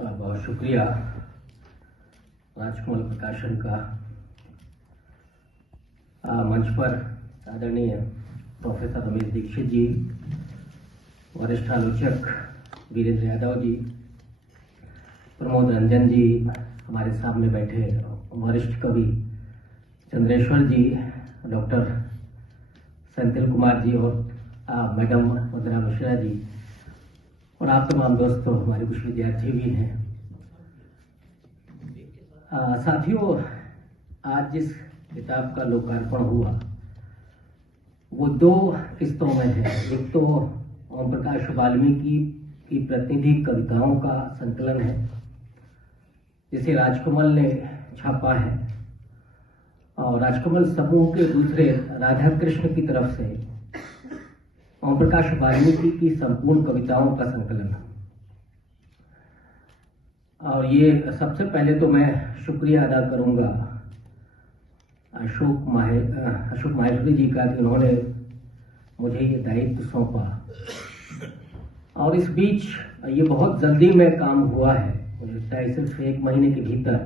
बहुत शुक्रिया राजकमल प्रकाशन का। मंच पर आदरणीय प्रोफेसर रमेश दीक्षित जी, वरिष्ठ आलोचक वीरेंद्र यादव जी, प्रमोद रंजन जी, हमारे सामने बैठे वरिष्ठ कवि चंद्रेश्वर जी, डॉक्टर सेंथिल कुमार जी और मैडम मदरा मिश्रा जी, और आप तमाम दोस्तों, हमारे कुछ विद्यार्थी भी हैं। साथियों, आज जिस किताब का लोकार्पण हुआ वो दो किस्तों में है। एक तो ओम प्रकाश वाल्मीकि की प्रतिनिधि कविताओं का संकलन है जिसे राजकमल ने छापा है, और राजकमल समूह के दूसरे राधा कृष्ण की तरफ से ओम प्रकाश वाल्मीकि की संपूर्ण कविताओं का संकलन है। और ये सबसे पहले तो मैं शुक्रिया अदा करूंगा अशोक माहेश्वरी जी का, जिन्होंने मुझे ये दायित्व सौंपा। और इस बीच ये बहुत जल्दी में काम हुआ है। मुझे लगता है सिर्फ 1 महीने के भीतर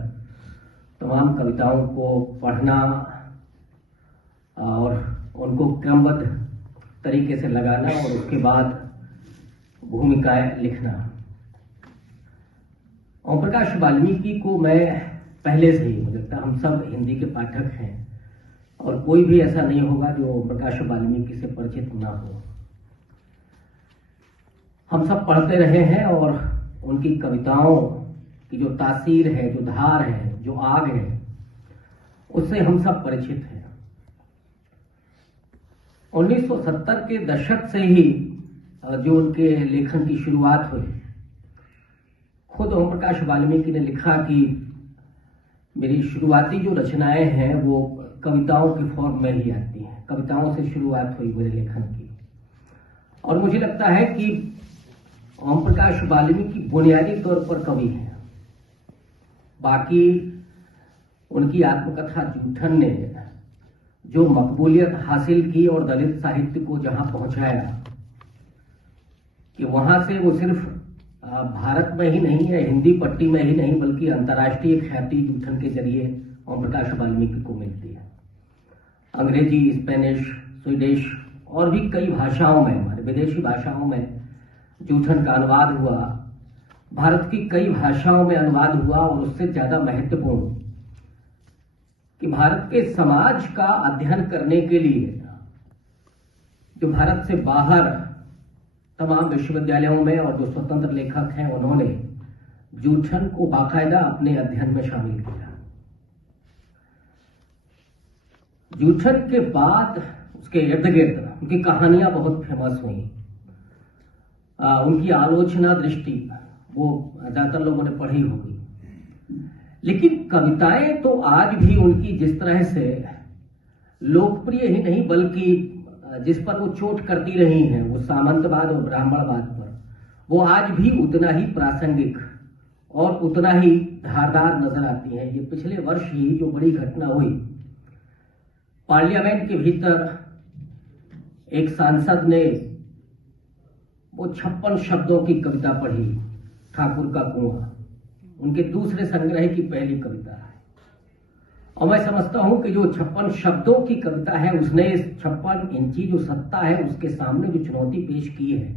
तमाम कविताओं को पढ़ना और उनको क्रमबद्ध तरीके से लगाना और उसके बाद भूमिकाएं लिखना। ओम प्रकाश वाल्मीकि को मैं पहले से ही, मुझे लगता है हम सब हिंदी के पाठक हैं और कोई भी ऐसा नहीं होगा जो ओम प्रकाश वाल्मीकि से परिचित ना हो। हम सब पढ़ते रहे हैं और उनकी कविताओं की जो तासीर है, जो धार है, जो आग है, उससे हम सब परिचित हैं। 1970 के दशक से ही जो उनके लेखन की शुरुआत हुई, खुद ओम प्रकाश वाल्मीकि ने लिखा कि मेरी शुरुआती जो रचनाएं हैं वो कविताओं के फॉर्म में ही आती हैं। कविताओं से शुरुआत हुई मेरे लेखन की। और मुझे लगता है कि ओम प्रकाश वाल्मीकि बुनियादी तौर पर कवि हैं। बाकी उनकी आत्मकथा जूठन ने जो मकबूलियत हासिल की और दलित साहित्य को जहां पहुंचाया कि वहां से वो सिर्फ भारत में ही नहीं है, हिंदी पट्टी में ही नहीं, बल्कि अंतर्राष्ट्रीय ख्याति जूठन के जरिए ओम प्रकाश वाल्मीकि को मिलती है। अंग्रेजी, स्पेनिश, स्वीडिश और भी कई भाषाओं में, हमारे विदेशी भाषाओं में जूठन का अनुवाद हुआ। भारत की कई भाषाओं में अनुवाद हुआ और उससे ज्यादा महत्वपूर्ण कि भारत के समाज का अध्ययन करने के लिए जो भारत से बाहर तमाम विश्वविद्यालयों में और जो स्वतंत्र लेखक हैं, उन्होंने जूठन को बाकायदा अपने अध्ययन में शामिल किया। जूठन के बाद उसके इर्द गिर्द उनकी कहानियां बहुत फेमस हुई। उनकी आलोचना दृष्टि वो ज्यादातर लोगों ने पढ़ी होगी, लेकिन कविताएं तो आज भी उनकी जिस तरह से लोकप्रिय ही नहीं बल्कि जिस पर वो चोट करती रही हैं, वो सामंतवाद और ब्राह्मणवाद पर, वो आज भी उतना ही प्रासंगिक और उतना ही धारदार नजर आती हैं। ये पिछले वर्ष ही जो बड़ी घटना हुई, पार्लियामेंट के भीतर एक सांसद ने वो 56 शब्दों की कविता पढ़ी, ठाकुर का कुआं, उनके दूसरे संग्रह की पहली कविता है। और मैं समझता हूं कि जो 56 शब्दों की कविता है, उसने इस 56 इंची जो सत्ता है उसके सामने जो चुनौती पेश की है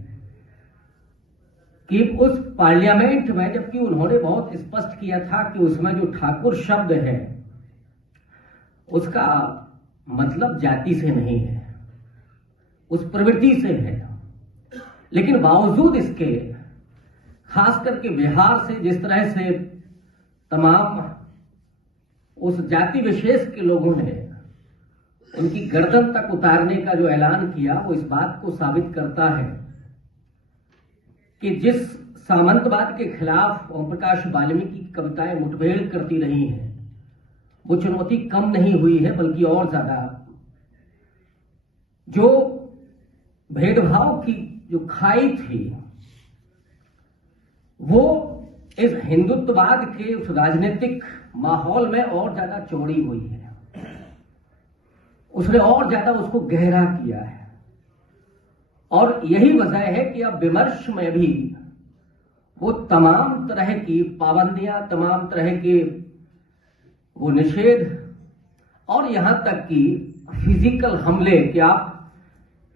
कि उस पार्लियामेंट में, जबकि उन्होंने बहुत स्पष्ट किया था कि उसमें जो ठाकुर शब्द है उसका मतलब जाति से नहीं है, उस प्रवृत्ति से है, लेकिन बावजूद इसके खास करके बिहार से जिस तरह से तमाम उस जाति विशेष के लोगों ने उनकी गर्दन तक उतारने का जो ऐलान किया, वो इस बात को साबित करता है कि जिस सामंतवाद के खिलाफ ओम प्रकाश वाल्मीकि की कविताएं मुठभेड़ करती रही हैं, वो चुनौती कम नहीं हुई है बल्कि और ज्यादा। जो भेदभाव की जो खाई थी वो इस हिंदुत्ववाद के उस राजनीतिक माहौल में और ज्यादा चौड़ी हुई है, उसने और ज्यादा उसको गहरा किया है। और यही वजह है कि अब विमर्श में भी वो तमाम तरह की पाबंदियां, तमाम तरह के वो निषेध और यहां तक कि फिजिकल हमले कि आप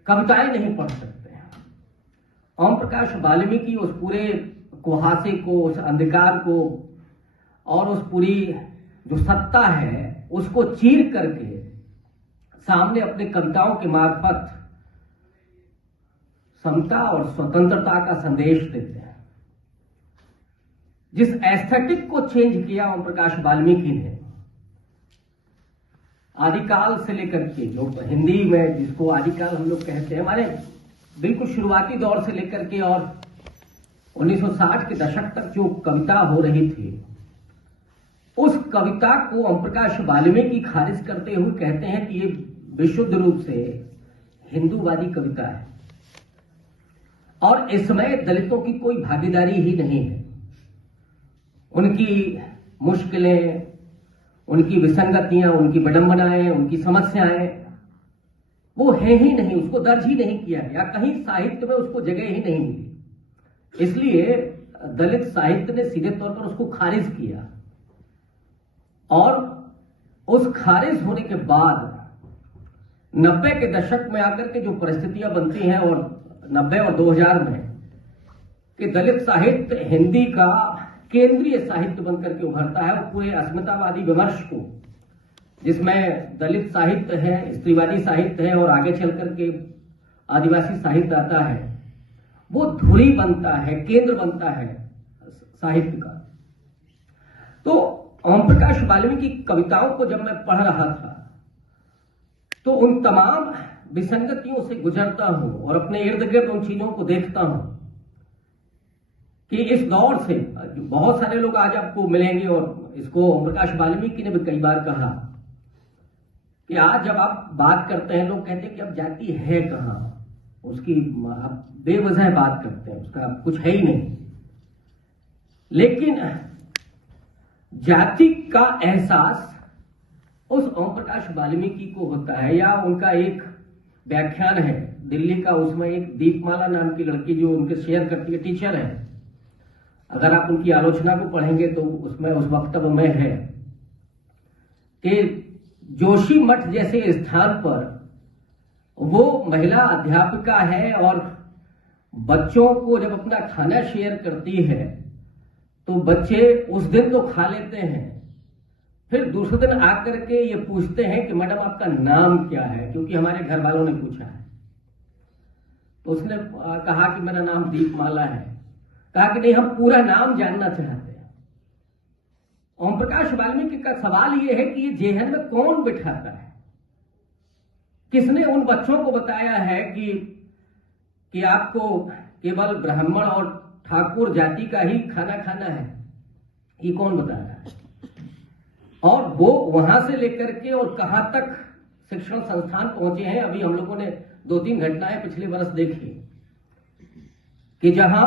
कविताएं नहीं पढ़ सकते हैं। ओम प्रकाश वाल्मीकि उस पूरे कुहासे को, उस अंधकार को और उस पूरी जो सत्ता है उसको चीर करके सामने अपने कविताओं के मार्फत समता और स्वतंत्रता का संदेश देते हैं। जिस एस्थेटिक को चेंज किया ओम प्रकाश वाल्मीकि ने, आदिकाल से लेकर के, जो हिंदी में जिसको आदिकाल हम लोग कहते हैं, हमारे बिल्कुल शुरुआती दौर से लेकर के और 1960 के दशक तक जो कविता हो रही थी, उस कविता को ओम प्रकाश वाल्मीकि खारिज करते हुए कहते हैं कि ये विशुद्ध रूप से हिंदूवादी कविता है और इसमें दलितों की कोई भागीदारी ही नहीं है। उनकी मुश्किलें, उनकी विसंगतियां, उनकी विडंबनाएं, उनकी समस्याएं वो है ही नहीं, उसको दर्ज ही नहीं किया गया, कहीं साहित्य में उसको जगह ही नहीं मिली। इसलिए दलित साहित्य ने सीधे तौर पर उसको खारिज किया और उस खारिज होने के बाद 90 के दशक में आकर के जो परिस्थितियां बनती हैं और 90 और 2000 में कि दलित साहित्य हिंदी का केंद्रीय साहित्य बनकर के उभरता है, वो पूरे अस्मितावादी विमर्श को, जिसमें दलित साहित्य है, स्त्रीवादी साहित्य है और आगे चल करके आदिवासी साहित्य आता है, वो धुरी बनता है, केंद्र बनता है साहित्य का। तो ओम प्रकाश वाल्मीकि की कविताओं को जब मैं पढ़ रहा था तो उन तमाम विसंगतियों से गुजरता हूं और अपने इर्द गिर्द उन चीजों को देखता हूं कि इस दौर से बहुत सारे लोग आज आपको मिलेंगे और इसको ओम प्रकाश वाल्मीकि ने भी कई बार कहा कि आज जब आप बात करते हैं, लोग कहते हैं कि अब जाति है कहां, उसकी आप बेवजह बात करते हैं, उसका कुछ है ही नहीं। लेकिन जाति का एहसास उस ओम प्रकाश वाल्मीकि को होता है, या उनका एक व्याख्यान है दिल्ली का, उसमें एक दीपमाला नाम की लड़की जो उनके शेयर करती है, टीचर है, अगर आप उनकी आलोचना को पढ़ेंगे तो उसमें उस वक्तव्य में है कि जोशी मठ जैसे स्थान पर वो महिला अध्यापिका है और बच्चों को जब अपना खाना शेयर करती है तो बच्चे उस दिन तो खा लेते हैं, फिर दूसरे दिन आकर के ये पूछते हैं कि मैडम आपका नाम क्या है, क्योंकि हमारे घर वालों ने पूछा है। तो उसने कहा कि मेरा नाम दीपमाला है। कहा कि नहीं, हम पूरा नाम जानना चाहते हैं। ओम प्रकाश वाल्मीकि का सवाल यह है कि ये जेहन में कौन बिठाता है, किसने उन बच्चों को बताया है कि आपको केवल ब्राह्मण और ठाकुर जाति का ही खाना खाना है, ये कौन बता रहा है? और वो वहां से लेकर के और कहां तक शिक्षण संस्थान पहुंचे हैं। अभी हम लोगों ने 2-3 घटनाएं पिछले वर्ष देखी कि जहां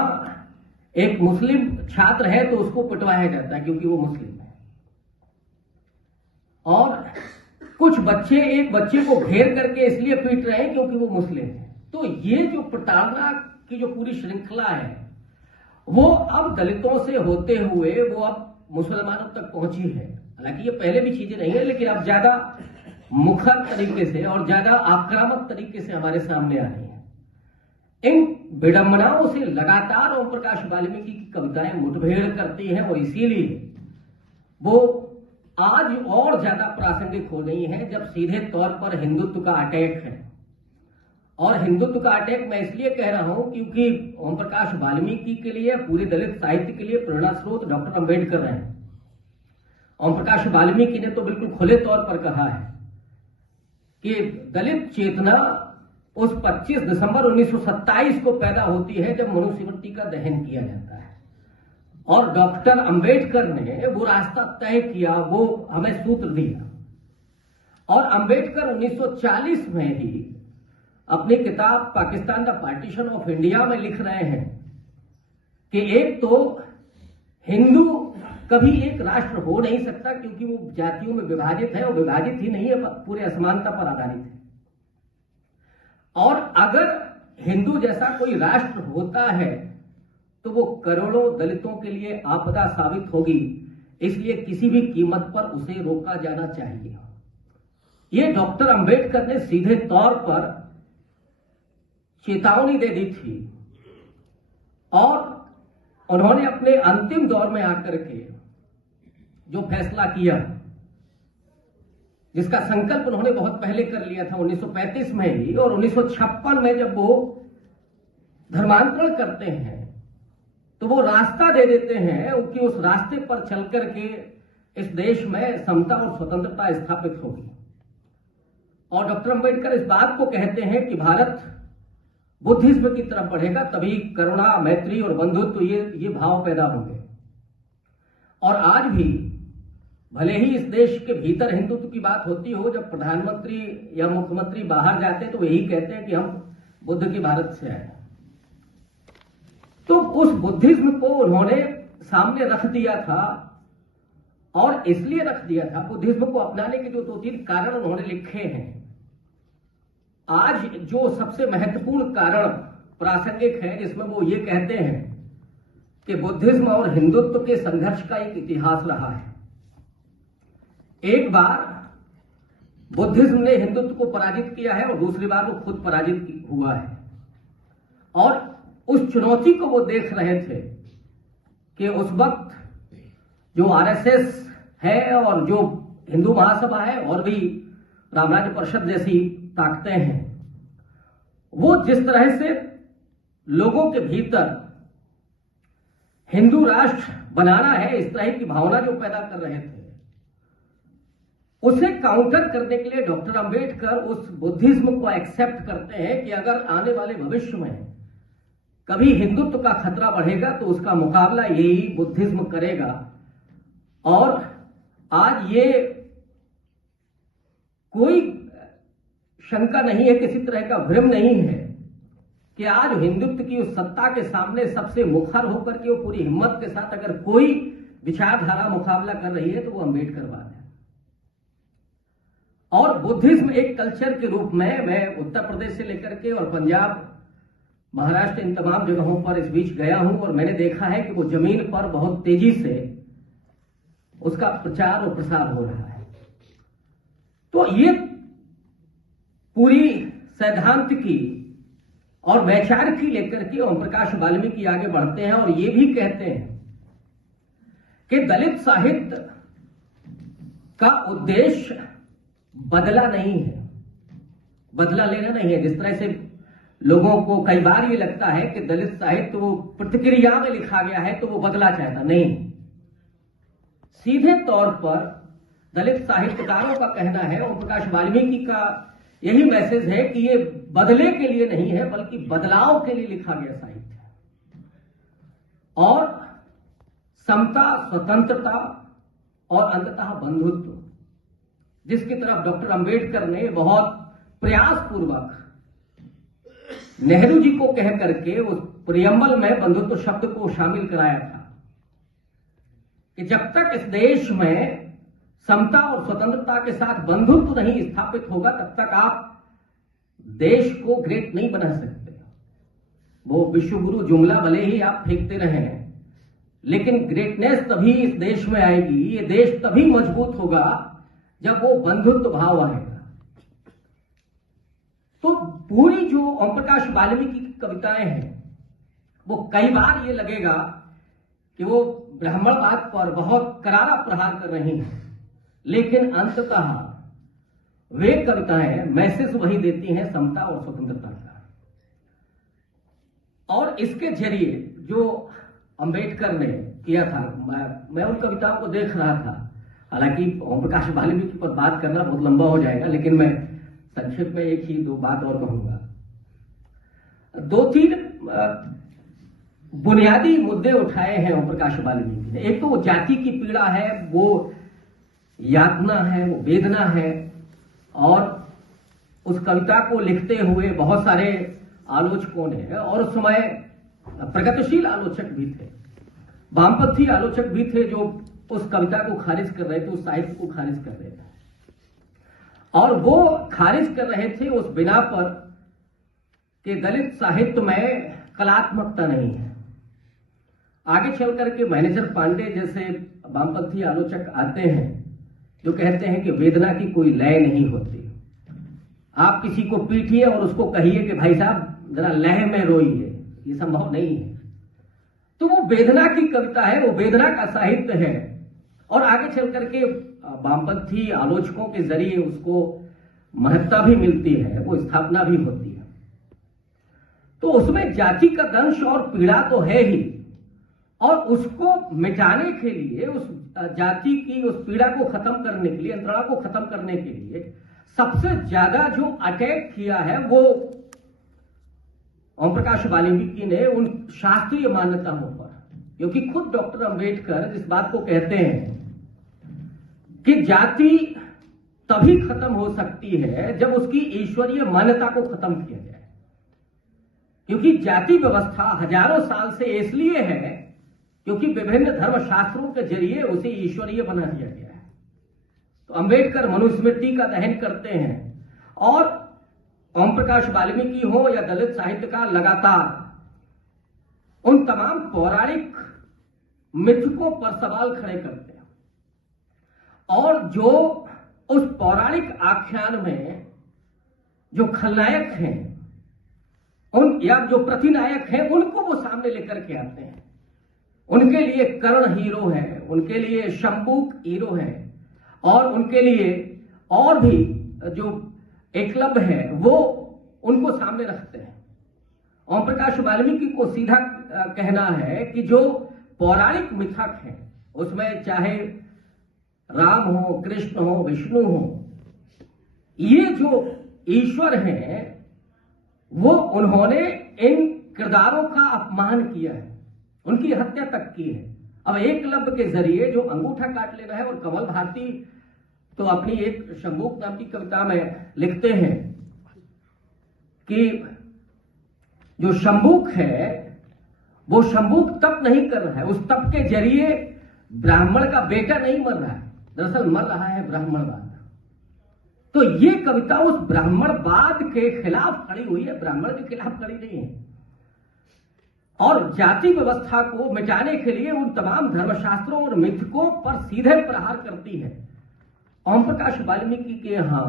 एक मुस्लिम छात्र है तो उसको पिटवाया जाता है क्योंकि वो मुस्लिम है, और कुछ बच्चे एक बच्चे को घेर करके इसलिए पीट रहे हैं क्योंकि वो मुस्लिम है। तो ये जो प्रताड़ना की जो पूरी श्रृंखला है वो अब दलितों से होते हुए वो अब मुसलमानों तक पहुंची है। हालांकि ये पहले भी चीजें नहीं है, लेकिन अब ज्यादा मुखर तरीके से और ज्यादा आक्रामक तरीके से हमारे सामने आ रही है। इन विडंबनाओं से लगातार ओम प्रकाश वाल्मीकि की कविताएं मुठभेड़ करती हैं और इसीलिए वो आज और ज्यादा प्रासंगिक हो रही है जब सीधे तौर पर हिंदुत्व का अटैक है। और हिंदुत्व का अटैक मैं इसलिए कह रहा हूं क्योंकि ओम प्रकाश वाल्मीकि के लिए, पूरे दलित साहित्य के लिए प्रेरणा स्रोत डॉक्टर अंबेडकर हैं। ओम प्रकाश वाल्मीकि ने तो बिल्कुल खुले तौर पर कहा है कि दलित चेतना उस 25 दिसंबर 1927 को पैदा होती है जब मनुस्मृति का दहन किया जाता है, और डॉक्टर अंबेडकर ने वो रास्ता तय किया, वो हमें सूत्र दिया। और अंबेडकर 1940 में ही अपनी किताब Pakistan the partition of India में लिख रहे हैं कि एक तो हिंदू कभी एक राष्ट्र हो नहीं सकता क्योंकि वो जातियों में विभाजित है, और विभाजित ही नहीं है, पूरे असमानता पर आधारित है। और अगर हिंदू जैसा कोई राष्ट्र होता है तो वो करोड़ों दलितों के लिए आपदा साबित होगी। इसलिए किसी भी कीमत पर उसे रोका जाना चाहिए। ये डॉक्टर अंबेडकर ने सीधे तौर पर चेतावनी दे दी थी और उन्होंने अपने अंतिम दौर में आकर के जो फैसला किया, जिसका संकल्प उन्होंने बहुत पहले कर लिया था 1935 में ही, और 1956 में जब वो धर्मांतरण करते हैं तो वो रास्ता दे देते हैं कि उस रास्ते पर चल करके इस देश में समता और स्वतंत्रता स्थापित होगी। और डॉक्टर अंबेडकर इस बात को कहते हैं कि भारत बुद्धिज्म की तरफ बढ़ेगा, तभी करुणा, मैत्री और बंधुत्व ये भाव पैदा होंगे। और आज भी भले ही इस देश के भीतर हिंदुत्व की बात होती हो, जब प्रधानमंत्री या मुख्यमंत्री बाहर जाते तो यही कहते हैं कि हम बुद्ध के भारत से आए। तो उस बुद्धिज्म को उन्होंने सामने रख दिया था, और इसलिए रख दिया था, बुद्धिज्म को अपनाने के जो 2-3 कारण उन्होंने लिखे हैं। आज जो सबसे महत्वपूर्ण कारण प्रासंगिक है, जिसमें वो ये कहते हैं कि बुद्धिज्म और हिंदुत्व के संघर्ष का एक इतिहास रहा है। एक बार बुद्धिज्म ने हिंदुत्व को पराजित किया है और दूसरी बार वो खुद पराजित हुआ है। और उस चुनौती को वो देख रहे थे कि उस वक्त जो आरएसएस है और जो हिंदू महासभा है और भी रामराज्य परिषद जैसी ताकतें हैं, वो जिस तरह से लोगों के भीतर हिंदू राष्ट्र बनाना है, इस तरह की भावना जो पैदा कर रहे थे, उसे काउंटर करने के लिए डॉक्टर अंबेडकर उस बुद्धिज्म को एक्सेप्ट करते हैं कि अगर आने वाले भविष्य में कभी हिंदुत्व का खतरा बढ़ेगा तो उसका मुकाबला यही बुद्धिज्म करेगा। और आज ये कोई शंका नहीं है, किसी तरह का भ्रम नहीं है कि आज हिंदुत्व की उस सत्ता के सामने सबसे मुखर होकर के वो पूरी हिम्मत के साथ अगर कोई विचारधारा मुकाबला कर रही है तो वो अंबेडकरवाद है। और बुद्धिज्म एक कल्चर के रूप में मैं उत्तर प्रदेश से लेकर के और पंजाब, महाराष्ट्र, इन तमाम जगहों पर इस बीच गया हूं और मैंने देखा है कि वो जमीन पर बहुत तेजी से उसका प्रचार और प्रसार हो रहा है। तो ये पूरी सैद्धांतिकी और वैचारिकी लेकर के ओम प्रकाश वाल्मीकि आगे बढ़ते हैं और ये भी कहते हैं कि दलित साहित्य का उद्देश्य बदला नहीं है, बदला लेना नहीं है। जिस तरह से लोगों को कई बार ये लगता है कि दलित साहित्य वो प्रतिक्रिया में लिखा गया है तो वो बदला चाहता, नहीं। सीधे तौर पर दलित साहित्यकारों का कहना है, ओम प्रकाश वाल्मीकि का यही मैसेज है कि ये बदले के लिए नहीं है बल्कि बदलाव के लिए लिखा गया साहित्य है। और समता, स्वतंत्रता और अंततः बंधुत्व, जिसकी तरफ डॉक्टर अंबेडकर ने बहुत प्रयासपूर्वक नेहरू जी को कह करके उस प्रियम्बल में बंधुत्व शब्द को शामिल कराया था कि जब तक इस देश में समता और स्वतंत्रता के साथ बंधुत्व नहीं स्थापित होगा तब तक आप देश को ग्रेट नहीं बना सकते। वो विश्व गुरु जुमला भले ही आप फेंकते रहें, लेकिन ग्रेटनेस तभी इस देश में आएगी, ये देश तभी मजबूत होगा जब वो बंधुत्व भाव आएगा। तो पूरी जो ओम प्रकाश वाल्मीकि की कविताएं हैं वो कई बार ये लगेगा कि वो ब्राह्मणवाद पर बहुत करारा प्रहार कर रही हैं, लेकिन अंततः वे कविताएं मैसेज वही देती हैं समता और स्वतंत्रता का। और इसके जरिए जो अंबेडकर ने किया था, मैं उन कविताओं को देख रहा था, हालांकि ओम प्रकाश वाल्मीकि पर बात करना बहुत लंबा हो जाएगा, लेकिन मैं संक्षेप में एक ही दो बात और कहूंगा। 2-3 बुनियादी मुद्दे उठाए हैं ओम प्रकाश वाल्मीकि ने। एक तो वो जाति की पीड़ा है, वो यातना है, वो वेदना है। और उस कविता को लिखते हुए बहुत सारे आलोचकों ने, और उस समय प्रगतिशील आलोचक भी थे, वामपंथी आलोचक भी थे, जो उस कविता को खारिज कर रहे थे, उस साहित्य को खारिज कर रहे थे। और वो खारिज कर रहे थे उस बिना पर कि दलित साहित्य में कलात्मकता नहीं है, आगे चल करके मैनेजर पांडे जैसे वामपंथी आलोचक आते हैं जो कहते हैं कि वेदना की कोई लय नहीं होती। आप किसी को पीटिए और उसको कहिए कि भाई साहब जरा लय में रोइए, ये संभव नहीं है। तो वो वेदना की कविता है, वो वेदना का साहित्य है और आगे चल करके वामपंथी आलोचकों के जरिए उसको महत्ता भी मिलती है, वो स्थापना भी होती है। तो उसमें जाति का दंश और पीड़ा तो है ही, और उसको मिटाने के लिए, उस जाति की उस पीड़ा को खत्म करने के लिए, अंतराल को खत्म करने के लिए सबसे ज्यादा जो अटैक किया है वो ओम प्रकाश वाल्मीकि ने उन शास्त्रीय मान्यताओं पर, क्योंकि खुद डॉक्टर अंबेडकर इस बात को कहते हैं कि जाति तभी खत्म हो सकती है जब उसकी ईश्वरीय मान्यता को खत्म किया जाए, क्योंकि जाति व्यवस्था हजारों साल से इसलिए है क्योंकि विभिन्न धर्मशास्त्रों के जरिए उसे ईश्वरीय बना दिया गया है। तो अंबेडकर मनुस्मृति का दहन करते हैं और ओम प्रकाश वाल्मीकि हो या दलित साहित्य का लगातार उन तमाम पौराणिक मिथकों पर सवाल खड़े करते हैं, और जो उस पौराणिक आख्यान में जो खलनायक हैं उन या जो प्रतिनायक हैं उनको वो सामने लेकर के आते हैं। उनके लिए कर्ण हीरो है, उनके लिए शंबुक हीरो है, और उनके लिए और भी जो एकलव्य है वो उनको सामने रखते हैं। ओम प्रकाश वाल्मीकि को सीधा कहना है कि जो पौराणिक मिथक हैं उसमें चाहे राम हो, कृष्ण हो, विष्णु हो, ये जो ईश्वर हैं वो उन्होंने इन किरदारों का अपमान किया है, उनकी हत्या तक की है। अब एकलव्य के जरिए जो अंगूठा काट लेना है, और कमल भारती तो अपनी एक शंबुक नाम की कविता में लिखते हैं कि जो शंबुक है वो शंबुक तप नहीं कर रहा है, उस तप के जरिए ब्राह्मण का बेटा नहीं मर रहा है, दरअसल मर रहा है ब्राह्मणवाद। तो ये कविता उस ब्राह्मणवाद के खिलाफ खड़ी हुई है, ब्राह्मण के खिलाफ खड़ी नहीं है, और जाति व्यवस्था को मिटाने के लिए उन तमाम धर्मशास्त्रों और मिथकों पर सीधे प्रहार करती है। ओम प्रकाश वाल्मीकि के यहां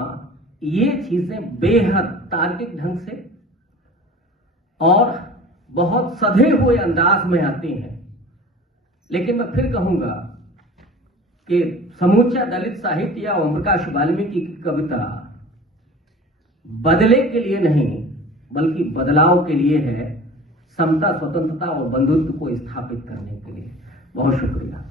ये चीजें बेहद तार्किक ढंग से और बहुत सधे हुए अंदाज में आती हैं। लेकिन मैं फिर कहूंगा कि समूचा दलित साहित्य या ओम प्रकाश वाल्मीकि की कविता बदले के लिए नहीं बल्कि बदलाव के लिए है, समता, स्वतंत्रता और बंधुत्व को स्थापित करने के लिए। बहुत शुक्रिया।